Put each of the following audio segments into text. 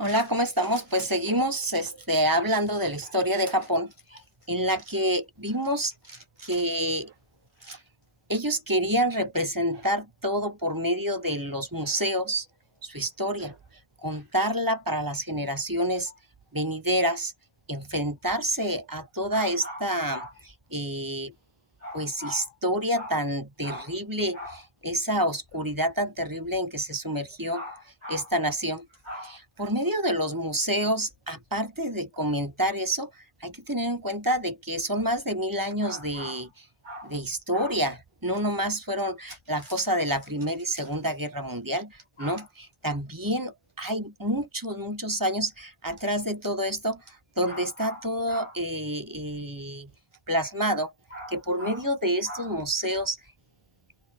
Hola, ¿cómo estamos? Pues seguimos hablando de la historia de Japón, en la que vimos que ellos querían representar todo por medio de los museos, su historia, contarla para las generaciones venideras, enfrentarse a toda esta eh, pues historia tan terrible, esa oscuridad tan terrible en que se sumergió esta nación. Por medio de los museos, aparte de comentar eso, hay que tener en cuenta de que son más de 1000 años de historia. No nomás fueron la cosa de la Primera y Segunda Guerra Mundial, no. También hay muchos años atrás de todo esto, donde está todo plasmado, que por medio de estos museos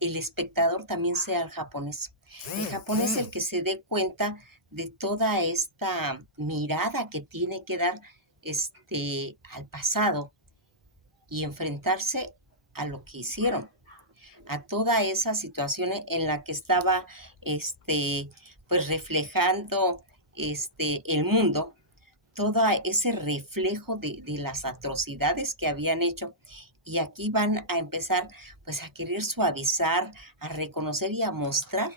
el espectador también sea el japonés. El japonés es el que se dé cuenta de toda esta mirada que tiene que dar al pasado y enfrentarse a lo que hicieron, a toda esa situación en la que estaba pues reflejando el mundo, todo ese reflejo de las atrocidades que habían hecho. Y aquí van a empezar pues a querer suavizar, a reconocer y a mostrar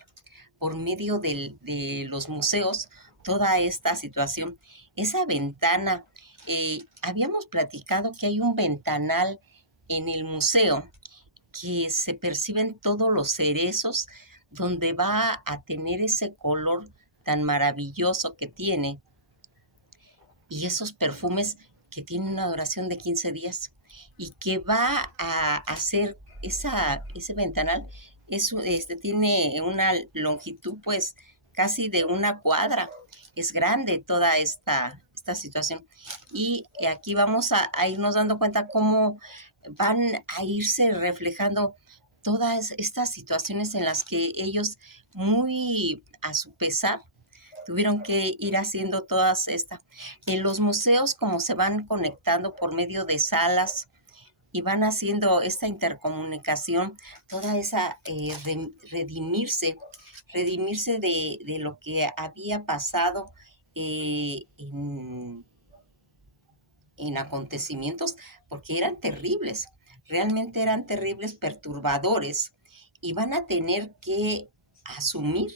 por medio de los museos toda esta situación. Esa ventana, habíamos platicado que hay un ventanal en el museo que se perciben todos los cerezos, donde va a tener ese color tan maravilloso que tiene y esos perfumes que tienen una duración de 15 días y que va a hacer ese ventanal, tiene una longitud pues casi de una cuadra, es grande toda esta situación. Y aquí vamos a irnos dando cuenta cómo van a irse reflejando todas estas situaciones en las que ellos, muy a su pesar, tuvieron que ir haciendo todas estas. En los museos, como se van conectando por medio de salas y van haciendo esta intercomunicación, toda esa redimirse de lo que había pasado en acontecimientos, porque eran terribles, realmente eran terribles, perturbadores, y van a tener que asumir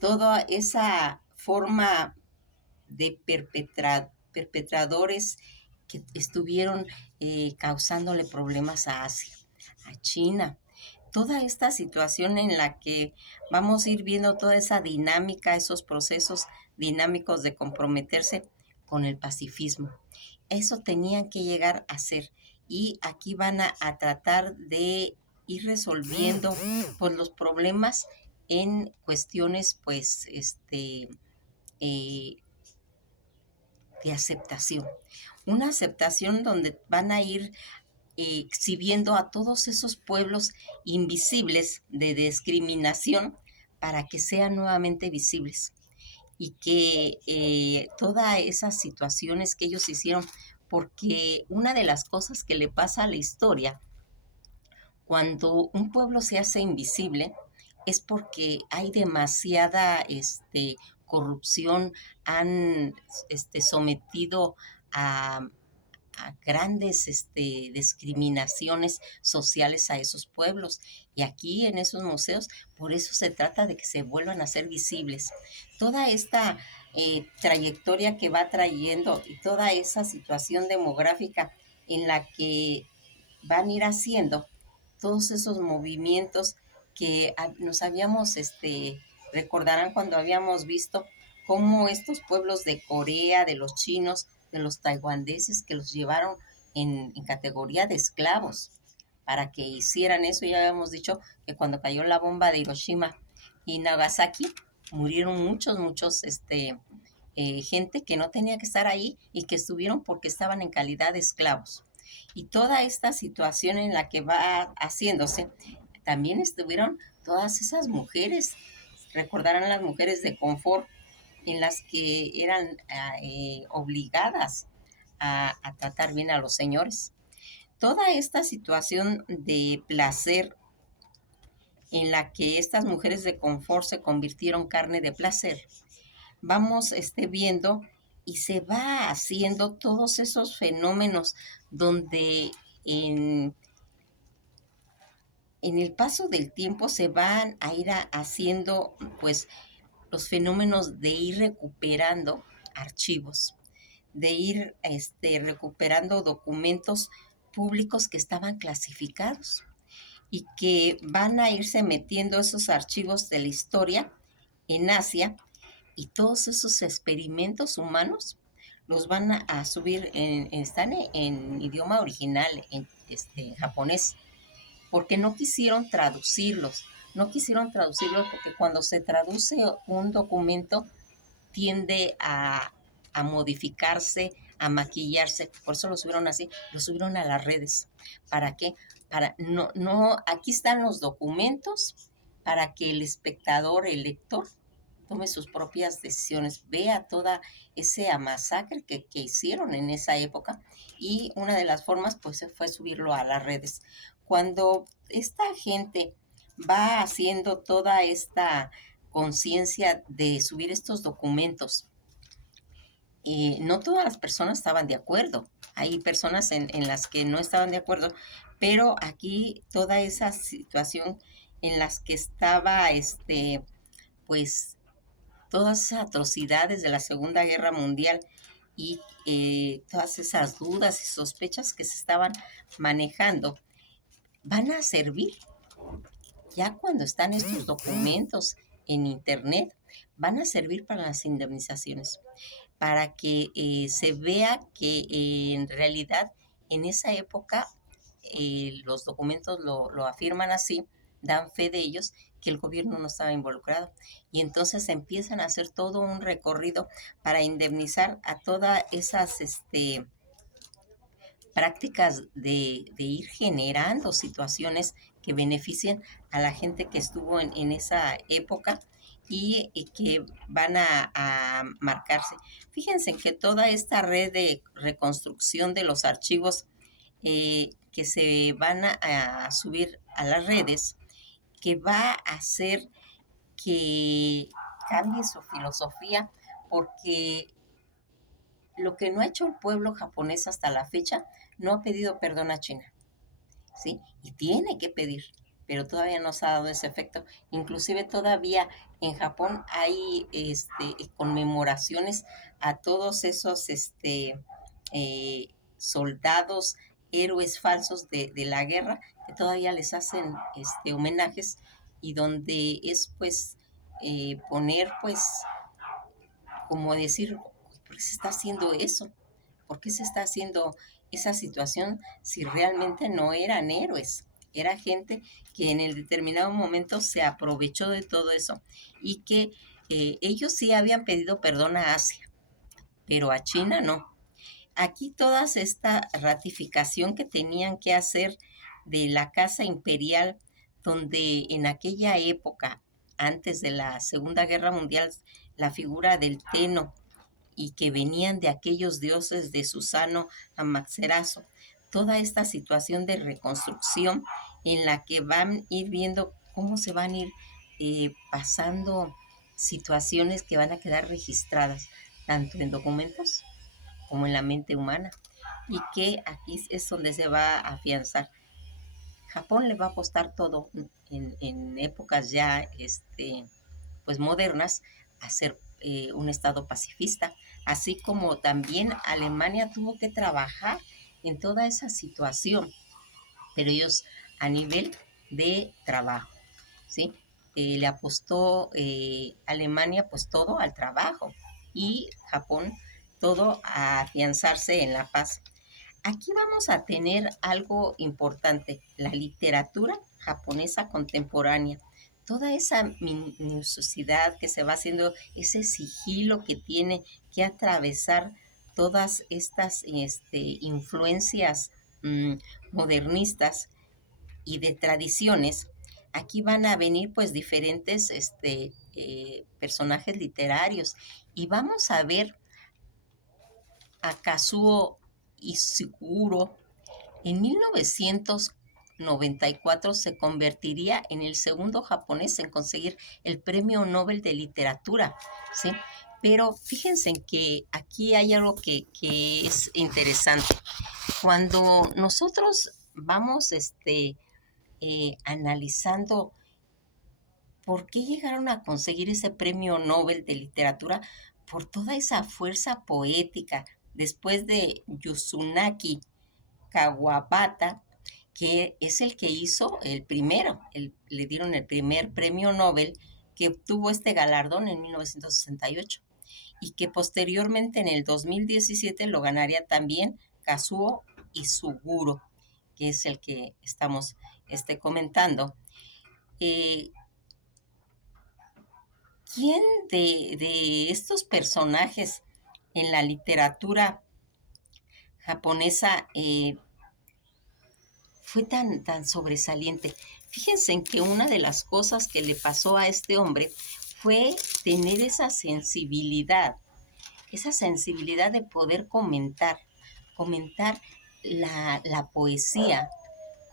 toda esa forma de perpetradores que estuvieron causándole problemas a Asia, a China. Toda esta situación en la que vamos a ir viendo toda esa dinámica, esos procesos dinámicos de comprometerse con el pacifismo. Eso tenían que llegar a ser. Y aquí van a tratar de ir resolviendo pues, los problemas en cuestiones pues eh, de aceptación. Una aceptación donde van a ir exhibiendo a todos esos pueblos invisibles de discriminación para que sean nuevamente visibles y que todas esas situaciones que ellos hicieron, porque una de las cosas que le pasa a la historia cuando un pueblo se hace invisible es porque hay demasiada corrupción, han sometido a, a grandes discriminaciones sociales a esos pueblos. Y aquí en esos museos, por eso se trata de que se vuelvan a ser visibles. Toda esta trayectoria que va trayendo y toda esa situación demográfica en la que van a ir haciendo todos esos movimientos que nos habíamos, recordarán cuando habíamos visto cómo estos pueblos de Corea, de los chinos, de los taiwaneses, que los llevaron en categoría de esclavos para que hicieran eso. Ya habíamos dicho que cuando cayó la bomba de Hiroshima y Nagasaki, murieron muchos, gente que no tenía que estar ahí y que estuvieron porque estaban en calidad de esclavos. Y toda esta situación en la que va haciéndose, también estuvieron todas esas mujeres, recordarán las mujeres de confort, en las que eran obligadas a tratar bien a los señores. Toda esta situación de placer en la que estas mujeres de confort se convirtieron carne de placer, vamos viendo y se va haciendo todos esos fenómenos donde en, en el paso del tiempo se van a ir haciendo pues los fenómenos de ir recuperando archivos, de ir recuperando documentos públicos que estaban clasificados y que van a irse metiendo esos archivos de la historia en Asia, y todos esos experimentos humanos los van a subir, están en idioma original, en japonés, porque no quisieron traducirlos. No quisieron traducirlos porque cuando se traduce un documento tiende a modificarse, a maquillarse. Por eso lo subieron así, lo subieron a las redes. ¿Para qué? Para no, aquí están los documentos para que el espectador, el lector, tome sus propias decisiones, vea toda esa masacre que hicieron en esa época, y una de las formas pues fue subirlo a las redes. Cuando esta gente va haciendo toda esta conciencia de subir estos documentos, no todas las personas estaban de acuerdo. Hay personas en las que no estaban de acuerdo, pero aquí toda esa situación en las que estaba, pues, todas esas atrocidades de la Segunda Guerra Mundial, y todas esas dudas y sospechas que se estaban manejando, van a servir ya cuando están estos documentos en Internet, van a servir para las indemnizaciones, para que se vea que en realidad en esa época los documentos lo afirman así, dan fe de ellos, que el gobierno no estaba involucrado. Y entonces empiezan a hacer todo un recorrido para indemnizar a todas esas prácticas de ir generando situaciones que beneficien a la gente que estuvo en esa época, y que van a marcarse. Fíjense que toda esta red de reconstrucción de los archivos que se van a subir a las redes, que va a hacer que cambie su filosofía, porque lo que no ha hecho el pueblo japonés hasta la fecha, no ha pedido perdón a China, ¿sí? Y tiene que pedir, pero todavía no se ha dado ese efecto. Inclusive todavía en Japón hay conmemoraciones a todos esos soldados, héroes falsos de la guerra, que todavía les hacen homenajes, y donde es pues poner pues como decir, ¿por qué se está haciendo eso? ¿Por qué se está haciendo esa situación si realmente no eran héroes? Era gente que en el determinado momento se aprovechó de todo eso, y que ellos sí habían pedido perdón a Asia, pero a China no. Aquí toda esta ratificación que tenían que hacer de la Casa Imperial, donde en aquella época, antes de la Segunda Guerra Mundial, la figura del Tenno, y que venían de aquellos dioses de Susano a Maxerazo. Toda esta situación de reconstrucción en la que van a ir viendo cómo se van a ir pasando situaciones que van a quedar registradas tanto en documentos como en la mente humana, y que aquí es donde se va a afianzar. Japón le va a apostar todo en épocas ya pues modernas a ser un estado pacifista, así como también Alemania tuvo que trabajar en toda esa situación, pero ellos a nivel de trabajo, ¿sí? Le apostó Alemania pues todo al trabajo, y Japón todo a afianzarse en la paz. Aquí vamos a tener algo importante, la literatura japonesa contemporánea. Toda esa minuciosidad que se va haciendo, ese sigilo que tiene que atravesar todas estas influencias mmm, modernistas y de tradiciones. Aquí van a venir pues diferentes personajes literarios, y vamos a ver a Kazuo Ishiguro. En 1994 se convertiría en el segundo japonés en conseguir el Premio Nobel de Literatura, ¿sí? Pero fíjense en que aquí hay algo que es interesante. Cuando nosotros vamos analizando por qué llegaron a conseguir ese premio Nobel de literatura, por toda esa fuerza poética, después de Yusunaki Kawabata, que es el que hizo el primero, le dieron el primer premio Nobel que obtuvo este galardón en 1968 y que posteriormente en el 2017 lo ganaría también Kazuo Isuguro, que es el que estamos comentando. Eh, ¿Quién de estos personajes en la literatura japonesa fue tan sobresaliente? Fíjense en que una de las cosas que le pasó a este hombre fue tener esa sensibilidad de poder comentar la poesía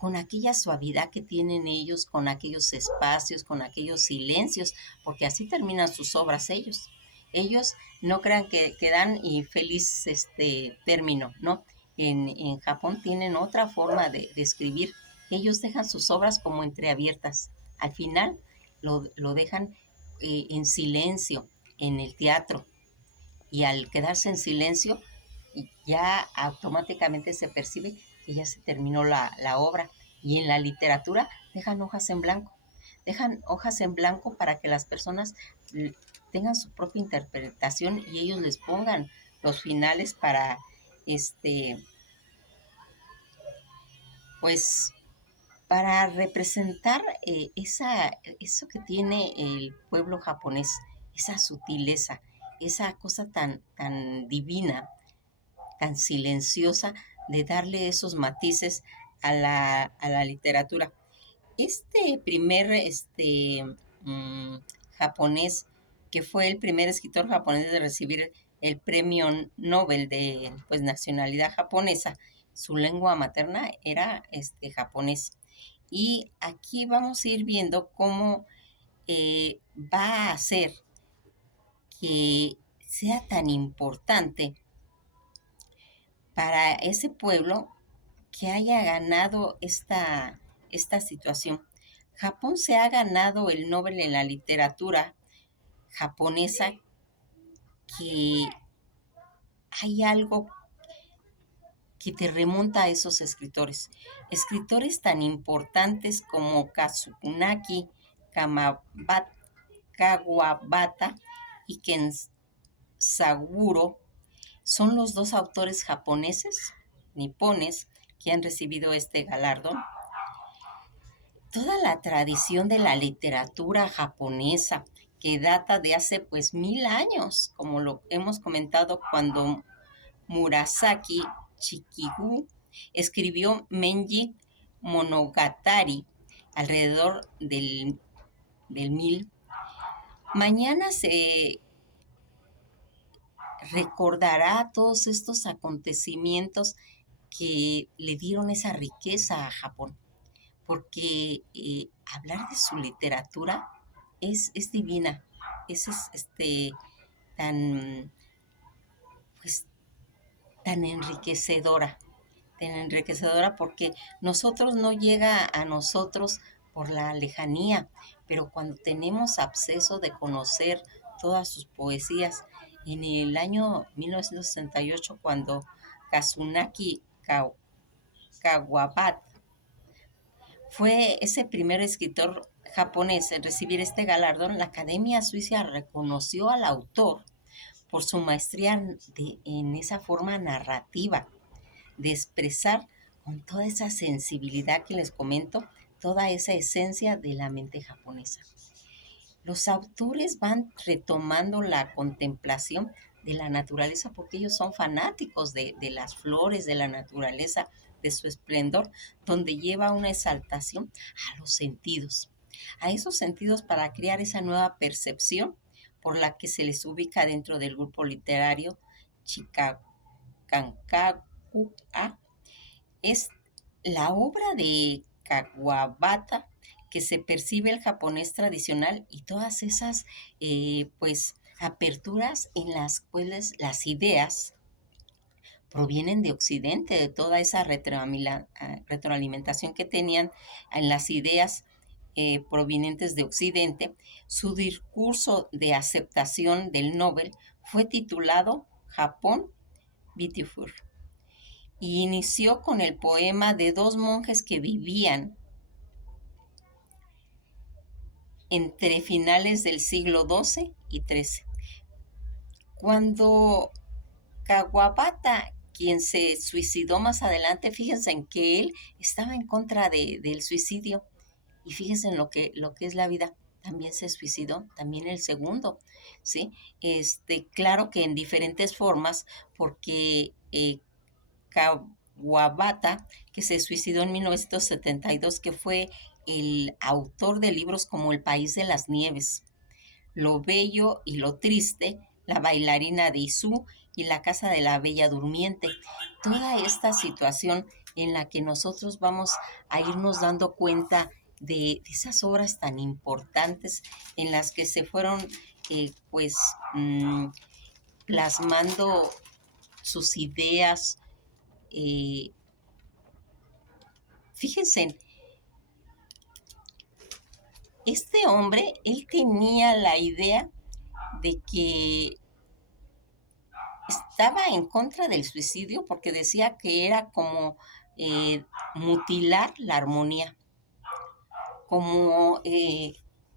con aquella suavidad que tienen ellos, con aquellos espacios, con aquellos silencios, porque así terminan sus obras ellos. Ellos no crean que dan y feliz término, ¿no? En Japón tienen otra forma de escribir. Ellos dejan sus obras como entreabiertas. Al final lo dejan en silencio en el teatro y al quedarse en silencio ya automáticamente se percibe que ya se terminó la obra. Y en la literatura dejan hojas en blanco para que las personas tengan su propia interpretación y ellos les pongan los finales para, pues, para representar eso que tiene el pueblo japonés, esa sutileza, esa cosa tan divina, tan silenciosa de darle esos matices a la literatura. Este primer mm, japonés, que fue el primer escritor japonés de recibir el premio Nobel de pues, nacionalidad japonesa, su lengua materna era japonés. Y aquí vamos a ir viendo cómo va a hacer que sea tan importante para ese pueblo que haya ganado esta situación. Japón se ha ganado el Nobel en la literatura japonesa, que hay algo que te remonta a esos escritores. Escritores tan importantes como Kazunaki Kawabata y Kensaguro son los dos autores japoneses, nipones, que han recibido este galardón. Toda la tradición de la literatura japonesa que data de hace pues 1000 años, como lo hemos comentado, cuando Murasaki Shikibu escribió Menji Monogatari alrededor del 1000. Mañana se recordará todos estos acontecimientos que le dieron esa riqueza a Japón, porque hablar de su literatura es divina, es tan, pues, tan enriquecedora porque nosotros no llega a nosotros por la lejanía, pero cuando tenemos acceso de conocer todas sus poesías, en el año 1968, cuando Kazunaki Kawabata fue ese primer escritor japonés en recibir este galardón, la Academia Suiza reconoció al autor por su maestría en esa forma narrativa de expresar con toda esa sensibilidad que les comento, toda esa esencia de la mente japonesa. Los autores van retomando la contemplación de la naturaleza porque ellos son fanáticos de las flores, de la naturaleza, de su esplendor, donde lleva una exaltación a los sentidos, a esos sentidos para crear esa nueva percepción por la que se les ubica dentro del grupo literario Chikankaku-a. Es la obra de Kawabata que se percibe el japonés tradicional y todas esas pues aperturas en las cuales las ideas provienen de Occidente, de toda esa retroalimentación que tenían en las ideas provenientes de Occidente. Su discurso de aceptación del Nobel fue titulado Japón Beautiful y inició con el poema de dos monjes que vivían entre finales del siglo XII y XIII. Cuando Kawabata, quien se suicidó más adelante, fíjense en que él estaba en contra del suicidio, y fíjense en lo que es la vida, también se suicidó, también el segundo, ¿sí? Claro que en diferentes formas, porque Kawabata, que se suicidó en 1972, que fue el autor de libros como El País de las Nieves, Lo Bello y lo Triste, La Bailarina de Izu y La Casa de la Bella Durmiente. Toda esta situación en la que nosotros vamos a irnos dando cuenta de esas obras tan importantes en las que se fueron pues plasmando sus ideas. eh, Fíjense, este hombre, él tenía la idea de que estaba en contra del suicidio porque decía que era como mutilar la armonía, como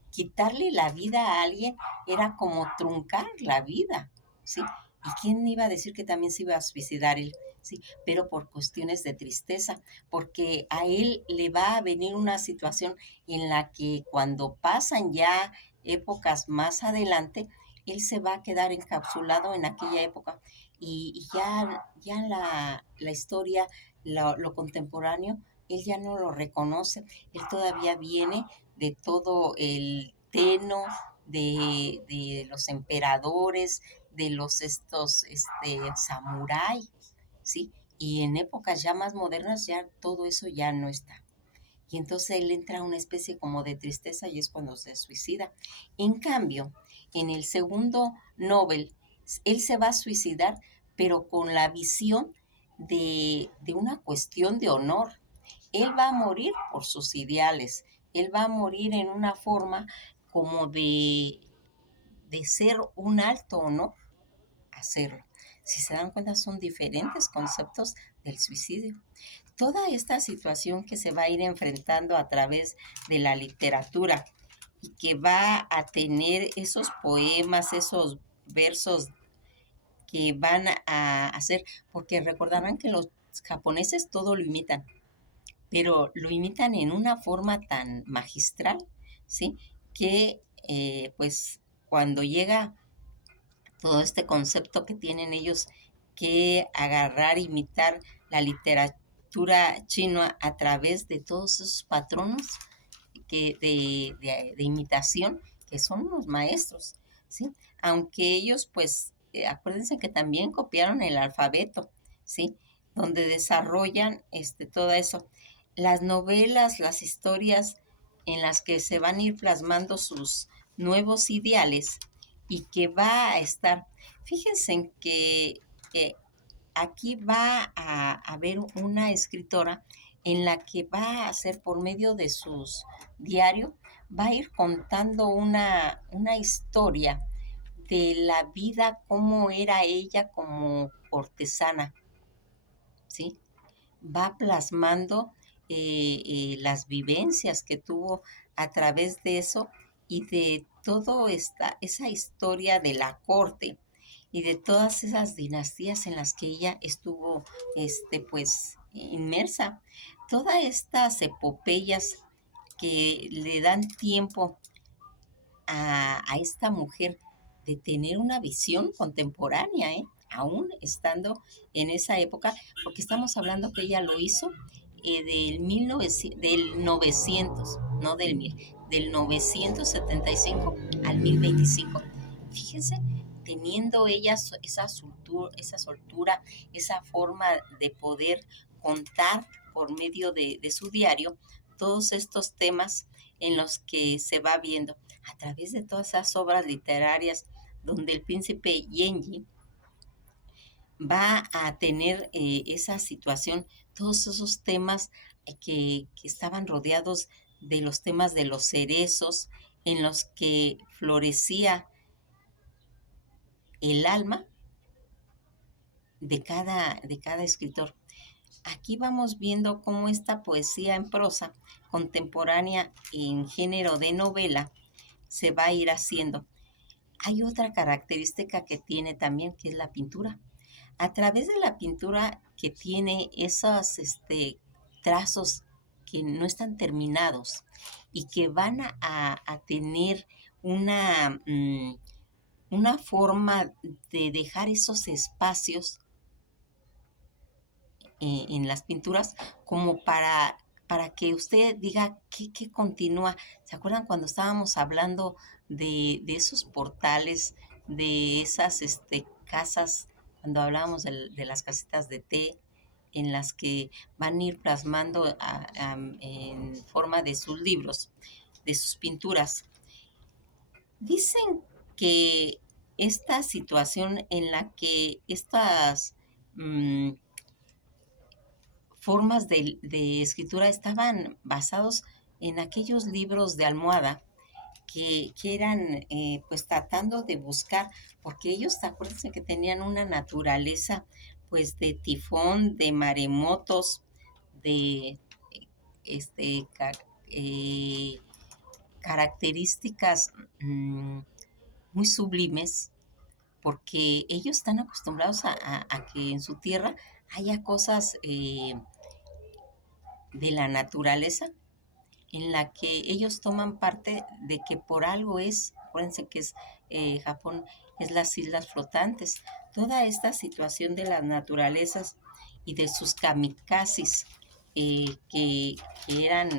quitarle la vida a alguien, era como truncar la vida, ¿sí? ¿Y quién iba a decir que también se iba a suicidar él? Sí, pero por cuestiones de tristeza, porque a él le va a venir una situación en la que cuando pasan ya épocas más adelante, él se va a quedar encapsulado en aquella época y ya la historia, lo contemporáneo, él ya no lo reconoce, él todavía viene de todo el teno de los emperadores, de los samurái, ¿sí? Y en épocas ya más modernas ya todo eso ya no está. Y entonces él entra a una especie como de tristeza y es cuando se suicida. En cambio, en el segundo Nobel, él se va a suicidar, pero con la visión de una cuestión de honor. Él va a morir por sus ideales, él va a morir en una forma como de ser un alto honor hacerlo. Si se dan cuenta, son diferentes conceptos del suicidio. Toda esta situación que se va a ir enfrentando a través de la literatura y que va a tener esos poemas, esos versos que van a hacer, porque recordarán que los japoneses todo lo imitan, pero lo imitan en una forma tan magistral, ¿sí? Que pues cuando llega todo este concepto que tienen ellos que agarrar, imitar la literatura china a través de todos esos patronos de imitación que son los maestros, ¿sí? Aunque ellos, pues, acuérdense que también copiaron el alfabeto, ¿sí? Donde desarrollan todo eso. Las novelas, las historias en las que se van a ir plasmando sus nuevos ideales y que va a estar, fíjense en que aquí va a haber una escritora en la que va a hacer por medio de sus diarios, va a ir contando una historia de la vida, cómo era ella como cortesana, ¿sí? Va plasmando las vivencias que tuvo a través de eso y de toda esa historia de la corte y de todas esas dinastías en las que ella estuvo, pues, inmersa. Todas estas epopeyas que le dan tiempo a esta mujer de tener una visión contemporánea, aún estando en esa época, porque estamos hablando que ella lo hizo del 900, no del 1000, del 975 al 1025. Fíjense, teniendo ella esa soltura, esa forma de poder contar por medio de su diario todos estos temas en los que se va viendo a través de todas esas obras literarias donde el príncipe Genji va a tener esa situación, todos esos temas que estaban rodeados de los temas de los cerezos, en los que florecía el alma de cada escritor. Aquí vamos viendo cómo esta poesía en prosa contemporánea en género de novela se va a ir haciendo. Hay otra característica que tiene también, que es la pintura. A través de la pintura que tiene esos trazos que no están terminados y que van a tener una, una forma de dejar esos espacios en las pinturas como para que usted diga qué continúa. ¿Se acuerdan cuando estábamos hablando de esos portales, de esas casas, cuando hablábamos de las casitas de té, en las que van a ir plasmando en forma de sus libros, de sus pinturas? Dicen que esta situación en la que estas formas de escritura estaban basados en aquellos libros de almohada que eran pues tratando de buscar, porque ellos, acuérdense que tenían una naturaleza pues de tifón, de maremotos, de este, eh, características muy sublimes, porque ellos están acostumbrados a que en su tierra haya cosas de la naturaleza en la que ellos toman parte de que por algo es, acuérdense que es Japón, es las islas flotantes, toda esta situación de las naturalezas y de sus kamikazes que eran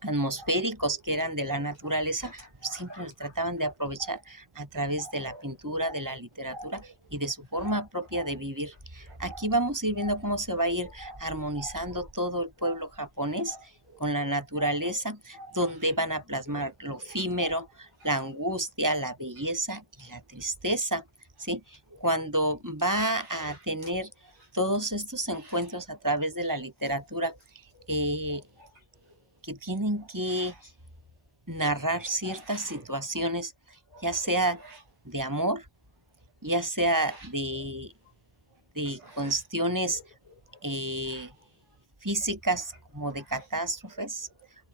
atmosféricos, que eran de la naturaleza, pues siempre los trataban de aprovechar a través de la pintura, de la literatura y de su forma propia de vivir. Aquí vamos a ir viendo cómo se va a ir armonizando todo el pueblo japonés con la naturaleza, donde van a plasmar lo efímero, la angustia, la belleza y la tristeza, ¿sí? Cuando va a tener todos estos encuentros a través de la literatura, eh, que tienen que narrar ciertas situaciones, ya sea de amor, ya sea de cuestiones eh, físicas como de catástrofes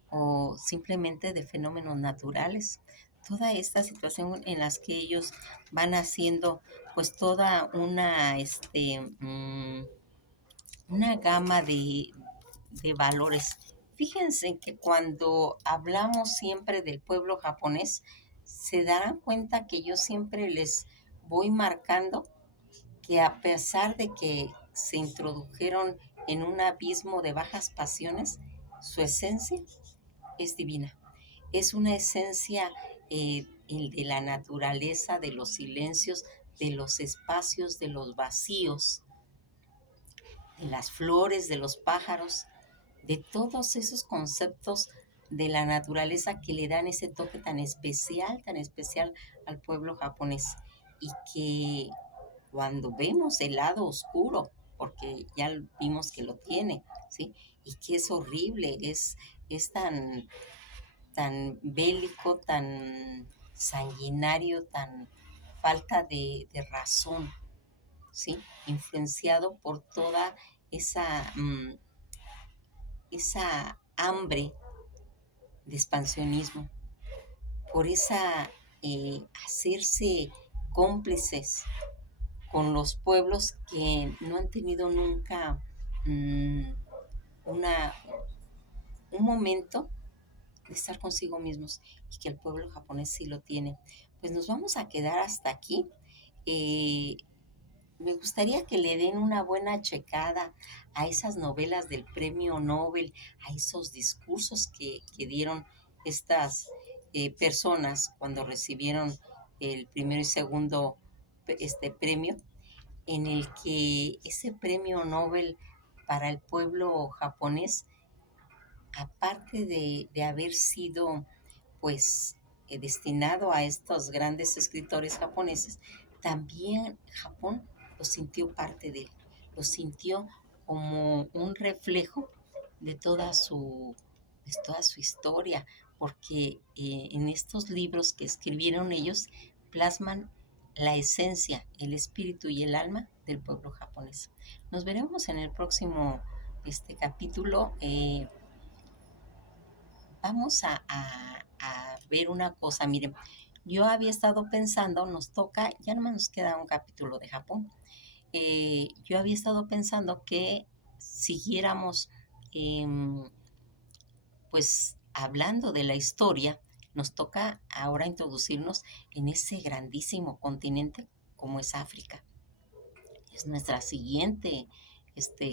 o simplemente de fenómenos naturales. Toda esta situación en las que ellos van haciendo pues toda una gama de valores. Fíjense que cuando hablamos siempre del pueblo japonés, se darán cuenta que yo siempre les voy marcando que a pesar de que se introdujeron en un abismo de bajas pasiones, su esencia es divina. Es una esencia el de la naturaleza, de los silencios, de los espacios, de los vacíos, de las flores, de los pájaros, de todos esos conceptos de la naturaleza que le dan ese toque tan especial al pueblo japonés. Y que cuando vemos el lado oscuro, porque ya vimos que lo tiene, ¿sí? Y que es horrible, es tan bélico, tan sanguinario, tan falta de razón, ¿sí? Influenciado por toda esa hambre de expansionismo, por esa hacerse cómplices con los pueblos que no han tenido nunca mm, una, un momento de estar consigo mismos, y que el pueblo japonés sí lo tiene. Pues nos vamos a quedar hasta aquí. Eh, Me gustaría que le den una buena checada a esas novelas del premio Nobel, a esos discursos que dieron estas personas cuando recibieron el primero y segundo premio, en el que ese premio Nobel para el pueblo japonés, aparte de haber sido pues destinado a estos grandes escritores japoneses, también Japón lo sintió parte de él, lo sintió como un reflejo de de toda su historia, porque en estos libros que escribieron ellos plasman la esencia, el espíritu y el alma del pueblo japonés. Nos veremos en el próximo capítulo. Vamos a ver una cosa, miren, yo había estado pensando, nos toca, ya nomás nos queda un capítulo de Japón. Yo había estado pensando que siguiéramos, em, pues, hablando de la historia, nos toca ahora introducirnos en ese grandísimo continente como es África. Es nuestra siguiente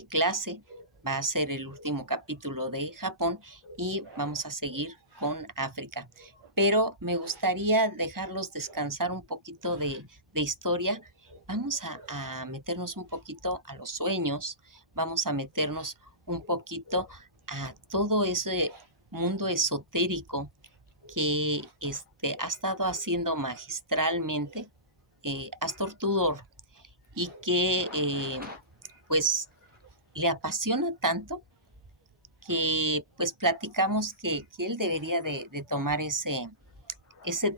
clase, va a ser el último capítulo de Japón y vamos a seguir con África. Pero me gustaría dejarlos descansar un poquito de historia. Vamos a meternos un poquito a los sueños, vamos a meternos un poquito a todo ese mundo esotérico que ha estado haciendo magistralmente Astor Tudor y que pues le apasiona tanto que pues platicamos que él debería de tomar ese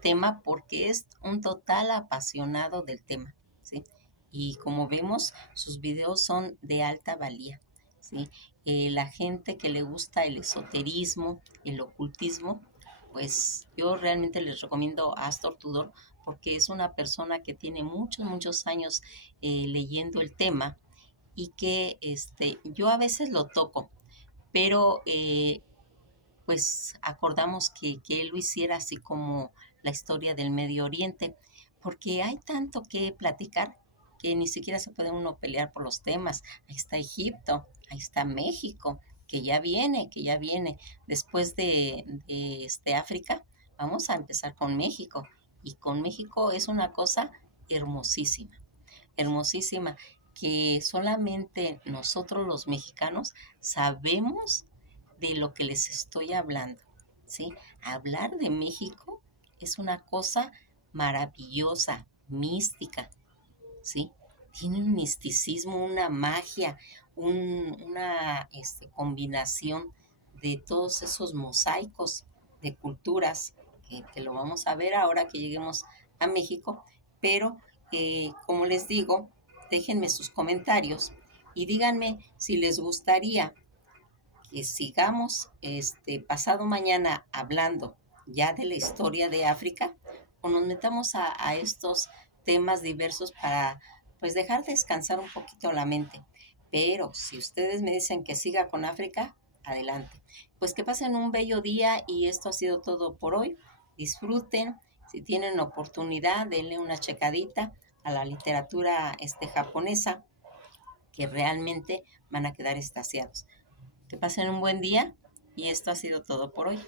tema porque es un total apasionado del tema, ¿sí? Y como vemos, sus videos son de alta valía, ¿sí? La gente que le gusta el esoterismo, el ocultismo, pues yo realmente les recomiendo a Astor Tudor porque es una persona que tiene muchos, muchos años leyendo el tema y que yo a veces lo toco, pero pues acordamos que él lo hiciera así como la historia del Medio Oriente, porque hay tanto que platicar que ni siquiera se puede uno pelear por los temas. Ahí está Egipto, ahí está México, que ya viene. Después de África, vamos a empezar con México. Y con México es una cosa hermosísima, hermosísima, que solamente nosotros los mexicanos sabemos de lo que les estoy hablando, ¿sí? Hablar de México es una cosa maravillosa, mística, ¿sí? Tiene un misticismo, una magia, una combinación de todos esos mosaicos de culturas que lo vamos a ver ahora que lleguemos a México, pero como les digo, déjenme sus comentarios y díganme si les gustaría que sigamos pasado mañana hablando ya de la historia de África o nos metamos a estos temas diversos para pues dejar descansar un poquito la mente. Pero si ustedes me dicen que siga con África, adelante. Pues que pasen un bello día y esto ha sido todo por hoy. Disfruten, si tienen oportunidad, denle una checadita a la literatura japonesa que realmente van a quedar extasiados. Que pasen un buen día y esto ha sido todo por hoy.